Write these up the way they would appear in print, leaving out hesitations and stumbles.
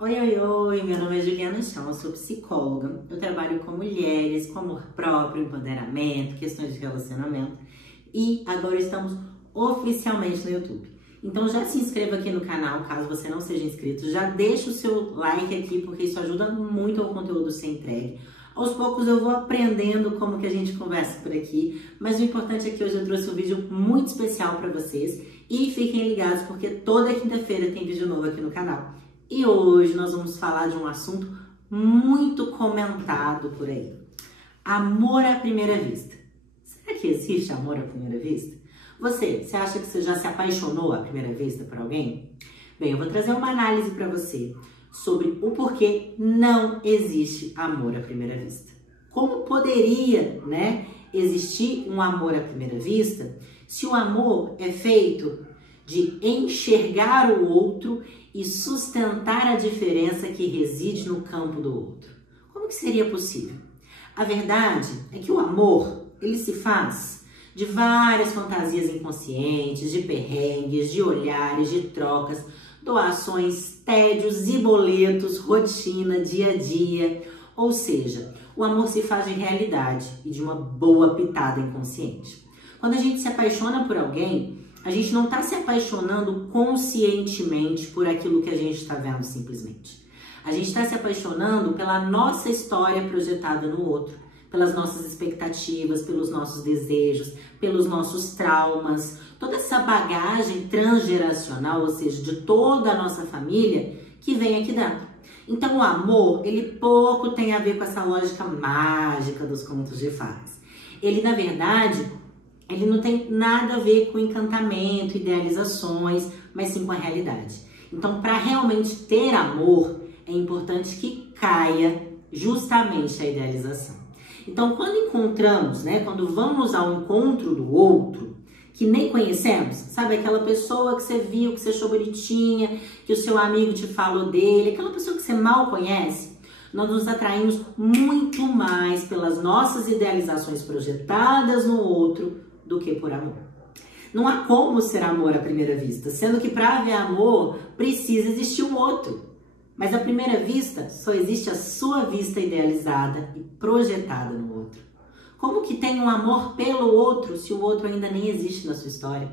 Oi, oi, oi, meu nome é Juliana Chão, eu sou psicóloga, eu trabalho com mulheres, com amor próprio, empoderamento, questões de relacionamento e agora estamos oficialmente no YouTube. Então já se inscreva aqui no canal, caso você não seja inscrito, já deixa o seu like aqui porque isso ajuda muito ao conteúdo ser entregue. Aos poucos eu vou aprendendo como que a gente conversa por aqui, mas o importante é que hoje eu trouxe um vídeo muito especial para vocês e fiquem ligados porque toda quinta-feira tem vídeo novo aqui no canal. E hoje nós vamos falar de um assunto muito comentado por aí. Amor à primeira vista. Será que existe amor à primeira vista? Você acha que você já se apaixonou à primeira vista por alguém? Bem, eu vou trazer uma análise para você sobre o porquê não existe amor à primeira vista. Como poderia, existir um amor à primeira vista se o amor é feito de enxergar o outro e sustentar a diferença que reside no campo do outro? Como que seria possível? A verdade é que o amor, ele se faz de várias fantasias inconscientes, de perrengues, de olhares, de trocas, doações, tédios e boletos, rotina, dia a dia. Ou seja, o amor se faz de realidade e de uma boa pitada inconsciente. Quando a gente se apaixona por alguém, a gente não está se apaixonando conscientemente por aquilo que a gente está vendo simplesmente. A gente está se apaixonando pela nossa história projetada no outro, pelas nossas expectativas, pelos nossos desejos, pelos nossos traumas, toda essa bagagem transgeracional, ou seja, de toda a nossa família que vem aqui dentro. Então o amor, ele pouco tem a ver com essa lógica mágica dos contos de fadas. Ele, na verdade, ele não tem nada a ver com encantamento, idealizações, mas sim com a realidade. Então, para realmente ter amor, é importante que caia justamente a idealização. Então, quando encontramos, quando vamos ao encontro do outro, que nem conhecemos, sabe aquela pessoa que você viu, que você achou bonitinha, que o seu amigo te falou dele, aquela pessoa que você mal conhece, nós nos atraímos muito mais pelas nossas idealizações projetadas no outro do que por amor. Não há como ser amor à primeira vista, sendo que para haver amor precisa existir um outro. Mas à primeira vista só existe a sua vista idealizada e projetada no outro. Como que tem um amor pelo outro se o outro ainda nem existe na sua história?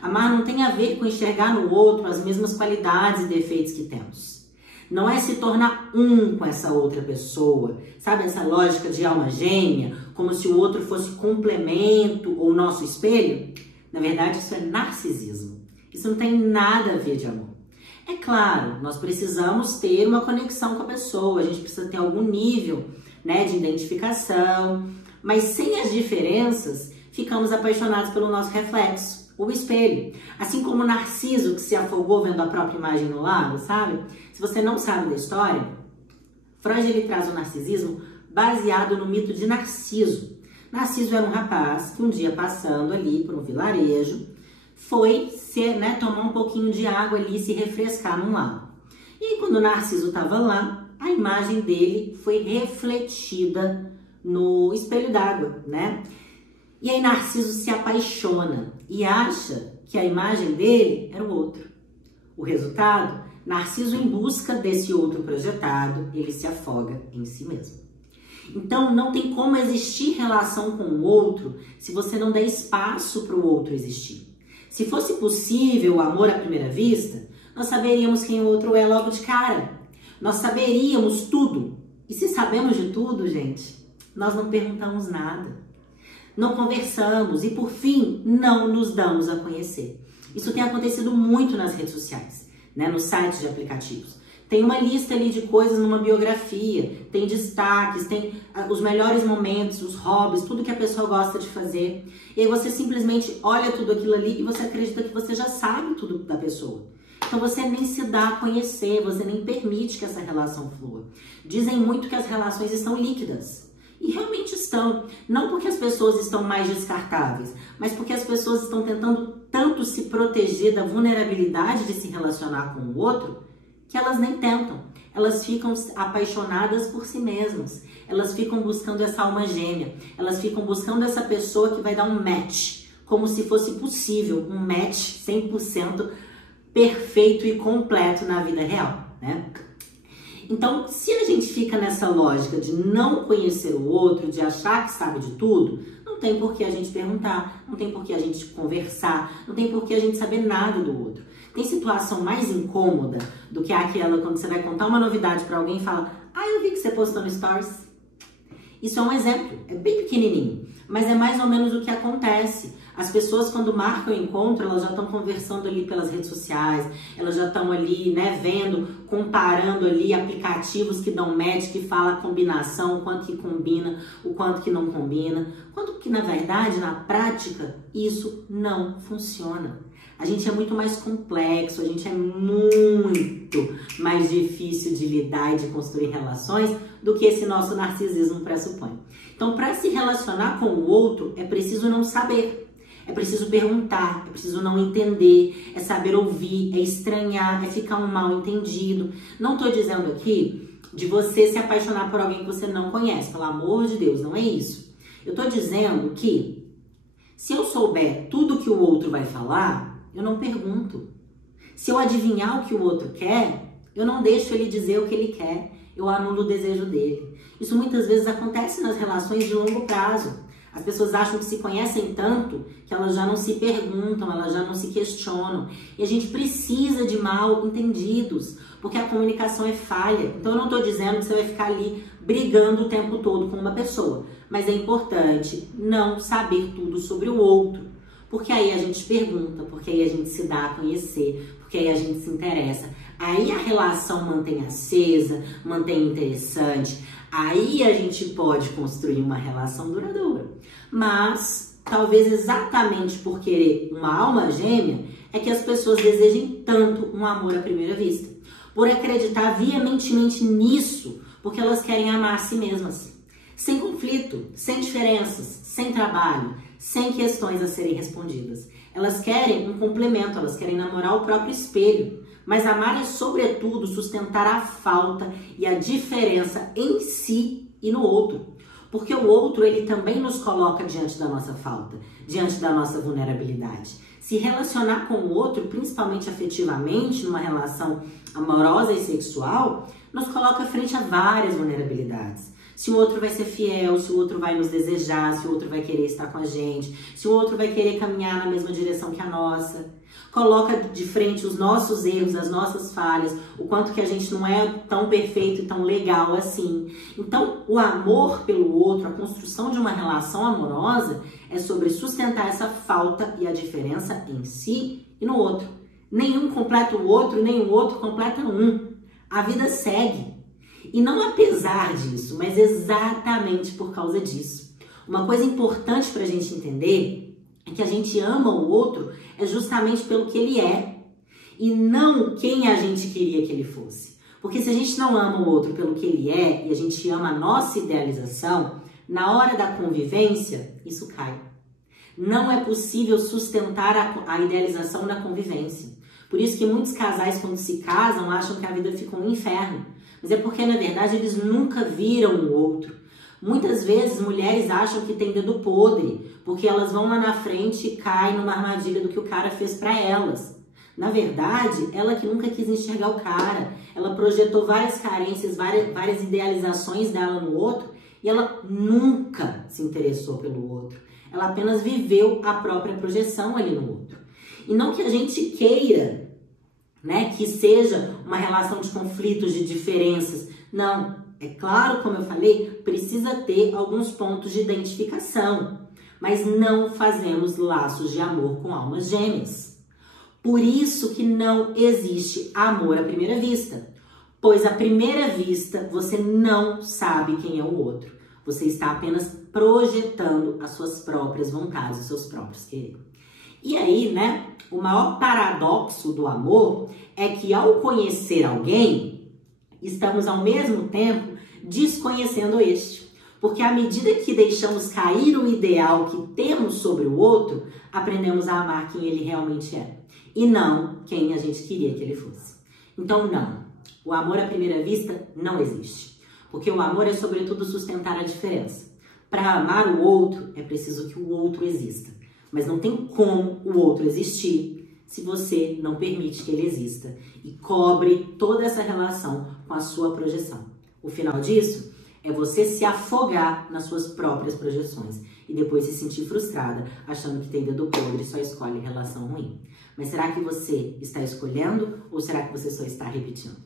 Amar não tem a ver com enxergar no outro as mesmas qualidades e defeitos que temos. Não é se tornar um com essa outra pessoa, sabe essa lógica de alma gêmea, como se o outro fosse complemento ou nosso espelho? Na verdade, isso é narcisismo. Isso não tem nada a ver de amor. É claro, nós precisamos ter uma conexão com a pessoa, a gente precisa ter algum nível, de identificação, mas sem as diferenças, ficamos apaixonados pelo nosso reflexo, o espelho. Assim como o Narciso, que se afogou vendo a própria imagem no lago, sabe? Se você não sabe da história, Freud ele traz o narcisismo baseado no mito de Narciso. Narciso era um rapaz que um dia passando ali por um vilarejo, foi tomar um pouquinho de água ali e se refrescar num lago. E aí, quando o Narciso estava lá, a imagem dele foi refletida no espelho d'água, E aí Narciso se apaixona e acha que a imagem dele era o outro. O resultado, Narciso em busca desse outro projetado, ele se afoga em si mesmo. Então não tem como existir relação com o outro se você não der espaço para o outro existir. Se fosse possível o amor à primeira vista, nós saberíamos quem o outro é logo de cara. Nós saberíamos tudo. E se sabemos de tudo, gente, nós não perguntamos nada. Não conversamos e, por fim, não nos damos a conhecer. Isso tem acontecido muito nas redes sociais, nos sites de aplicativos. Tem uma lista ali de coisas numa biografia, tem destaques, tem os melhores momentos, os hobbies, tudo que a pessoa gosta de fazer. E aí você simplesmente olha tudo aquilo ali e você acredita que você já sabe tudo da pessoa. Então você nem se dá a conhecer, você nem permite que essa relação flua. Dizem muito que as relações estão líquidas. E realmente estão. Não porque as pessoas estão mais descartáveis, mas porque as pessoas estão tentando tanto se proteger da vulnerabilidade de se relacionar com o outro, que elas nem tentam. Elas ficam apaixonadas por si mesmas. Elas ficam buscando essa alma gêmea. Elas ficam buscando essa pessoa que vai dar um match. Como se fosse possível um match 100% perfeito e completo na vida real, Então, se a gente fica nessa lógica de não conhecer o outro, de achar que sabe de tudo, não tem por que a gente perguntar, não tem por que a gente conversar, não tem por que a gente saber nada do outro. Tem situação mais incômoda do que aquela quando você vai contar uma novidade para alguém e fala: ah, eu vi que você postou no Stories. Isso é um exemplo, é bem pequenininho, mas é mais ou menos o que acontece. As pessoas, quando marcam o encontro, elas já estão conversando ali pelas redes sociais, elas já estão ali, né, vendo, comparando ali aplicativos que dão match, que fala a combinação, o quanto que combina, o quanto que não combina, quanto que, na verdade, na prática, isso não funciona. A gente é muito mais complexo, a gente é muito mais difícil de lidar e de construir relações do que esse nosso narcisismo pressupõe. Então, para se relacionar com o outro, é preciso não saber. É preciso perguntar, é preciso não entender, é saber ouvir, é estranhar, é ficar um mal entendido. Não estou dizendo aqui de você se apaixonar por alguém que você não conhece, pelo amor de Deus, não é isso. Eu estou dizendo que se eu souber tudo que o outro vai falar, eu não pergunto. Se eu adivinhar o que o outro quer, eu não deixo ele dizer o que ele quer, eu anulo o desejo dele. Isso muitas vezes acontece nas relações de longo prazo. As pessoas acham que se conhecem tanto que elas já não se perguntam, elas já não se questionam. E a gente precisa de mal entendidos, porque a comunicação é falha. Então eu não estou dizendo que você vai ficar ali brigando o tempo todo com uma pessoa. Mas é importante não saber tudo sobre o outro. Porque aí a gente pergunta, porque aí a gente se dá a conhecer, porque aí a gente se interessa. Aí a relação mantém acesa, mantém interessante. Aí a gente pode construir uma relação duradoura. Mas, talvez exatamente por querer uma alma gêmea, é que as pessoas desejem tanto um amor à primeira vista. Por acreditar veementemente nisso, porque elas querem amar a si mesmas. Sem conflito, sem diferenças, sem trabalho, sem questões a serem respondidas. Elas querem um complemento, elas querem namorar o próprio espelho. Mas amar é, sobretudo, sustentar a falta e a diferença em si e no outro. Porque o outro, ele também nos coloca diante da nossa falta, diante da nossa vulnerabilidade. Se relacionar com o outro, principalmente afetivamente, numa relação amorosa e sexual, nos coloca frente a várias vulnerabilidades. Se o outro vai ser fiel, se o outro vai nos desejar, se o outro vai querer estar com a gente, se o outro vai querer caminhar na mesma direção que a nossa. Coloca de frente os nossos erros, as nossas falhas, o quanto que a gente não é tão perfeito e tão legal assim. Então, o amor pelo outro, a construção de uma relação amorosa é sobre sustentar essa falta e a diferença em si e no outro. Nenhum completa o outro, nem o outro completa um. A vida segue. E não apesar disso, mas exatamente por causa disso. Uma coisa importante para a gente entender é que a gente ama o outro é justamente pelo que ele é e não quem a gente queria que ele fosse. Porque se a gente não ama o outro pelo que ele é e a gente ama a nossa idealização, na hora da convivência, isso cai. Não é possível sustentar a idealização na convivência. Por isso que muitos casais, quando se casam, acham que a vida fica um inferno. Mas é porque, na verdade, eles nunca viram o outro. Muitas vezes, mulheres acham que tem dedo podre, porque elas vão lá na frente e caem numa armadilha do que o cara fez pra elas. Na verdade, ela que nunca quis enxergar o cara, ela projetou várias carências, várias idealizações dela no outro, e ela nunca se interessou pelo outro. Ela apenas viveu a própria projeção ali no outro. E não que a gente queira, né, que seja uma relação de conflitos, de diferenças. Não. É claro, como eu falei, precisa ter alguns pontos de identificação, mas não fazemos laços de amor com almas gêmeas. Por isso que não existe amor à primeira vista, pois à primeira vista você não sabe quem é o outro. Você está apenas projetando as suas próprias vontades, os seus próprios quereres. E aí, né, o maior paradoxo do amor é que ao conhecer alguém, estamos ao mesmo tempo desconhecendo este. Porque à medida que deixamos cair o ideal que temos sobre o outro, aprendemos a amar quem ele realmente é. E não quem a gente queria que ele fosse. Então não, o amor à primeira vista não existe. Porque o amor é sobretudo sustentar a diferença. Para amar o outro, é preciso que o outro exista. Mas não tem como o outro existir se você não permite que ele exista e cobre toda essa relação com a sua projeção. O final disso é você se afogar nas suas próprias projeções e depois se sentir frustrada, achando que tem dedo podre e só escolhe relação ruim. Mas será que você está escolhendo ou será que você só está repetindo?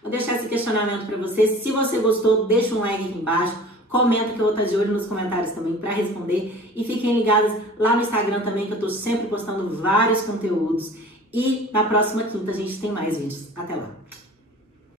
Vou deixar esse questionamento para você. Se você gostou, deixa um like aqui embaixo, comenta que eu vou estar de olho nos comentários também para responder. E fiquem ligados lá no Instagram também, que eu estou sempre postando vários conteúdos. E na próxima quinta a gente tem mais vídeos. Até lá!